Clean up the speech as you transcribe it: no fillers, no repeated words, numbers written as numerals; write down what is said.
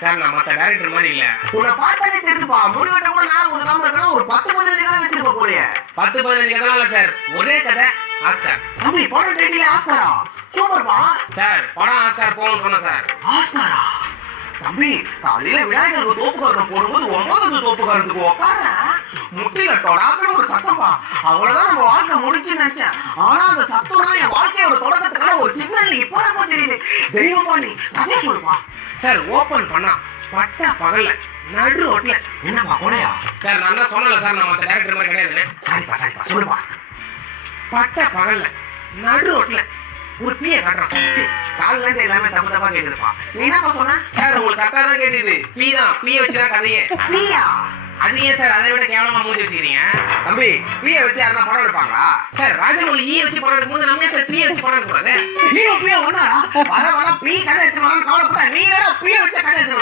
Sir நான் மத்த director மாதிரி இல்ல. உன்னை பார்த்தாலே தெரிஞ்சுப்பா. முடி வெட்ட கூட நான் உதவாம இருக்கணும். ஒரு 10-15 கதை வச்சிருப்ப போலயே. 10-15 கதை இல்ல சார், ஒரே கதை ஆஸ்கார். தம்பி படம் டைட்டில் ஆஸ்காரா? சூப்பர்ப்பா. சார் படம் ஆஸ்கார் போகணும்னு சொன்னேன் சார். ஆஸ்காரா? தம்பி காலையில விநாயகர் தோப்புக்காரன் போடும்போது 9வது தோப்புக்காரத்துக்கு உட்கார முட்டில தொடாமல் ஒரு சத்தம்பா. அவ்வளவுதான் நம்ம வாழ்க்கை முடிச்சுன்னு நினைச்சேன். ஆனா அந்த சத்தம் தான் என் வாழ்க்கையோட தொடக்கத்துக்கான ஒரு சிக்னல். இப்பதான் தெரியுது. தெய்வமா நீ கதையை சொல்லுப்பா. சார் ஓபன் பண்ணா பட்ட பகல்ல நடு ரோட்ல. என்னப்பா கொலையா? சார் நான் தான் சொன்னல சார் நான் மத்த டைரக்டர் மாதிரி கிடையாது. சரிப்பா சொல்லுப்பா. பட்ட பகல்ல நடு ரோட்ல ஒரு பிய காட்டுறான். கால்ல இருந்து எல்லாமே தப்பு தப்பா கேக்குதுப்பா. நீ என்னப்பா சொன்ன? சார் உங்களுக்கு கரெக்டா தான் கேட்டுது. பிய வச்சுதான் கதையே. பியா? அது ஏன் சார் அதை விட கேவலமா மூஞ்சி வச்சுக்கிறீங்க? தம்பி பிய வச்சு யாரா படம் எடுப்பாங்களா? சார் ராஜமௌலி ஈ வச்சு படம் எடுக்கும்போது நம்ம ஏன் சார் பிய வச்சு படம் எடுக்கூடாது? நீ பிய ஒண்ணா வர பி கதை எடுத்து வரணும் கவலைப்பட. நீ பிய வச்ச கதை எடுத்து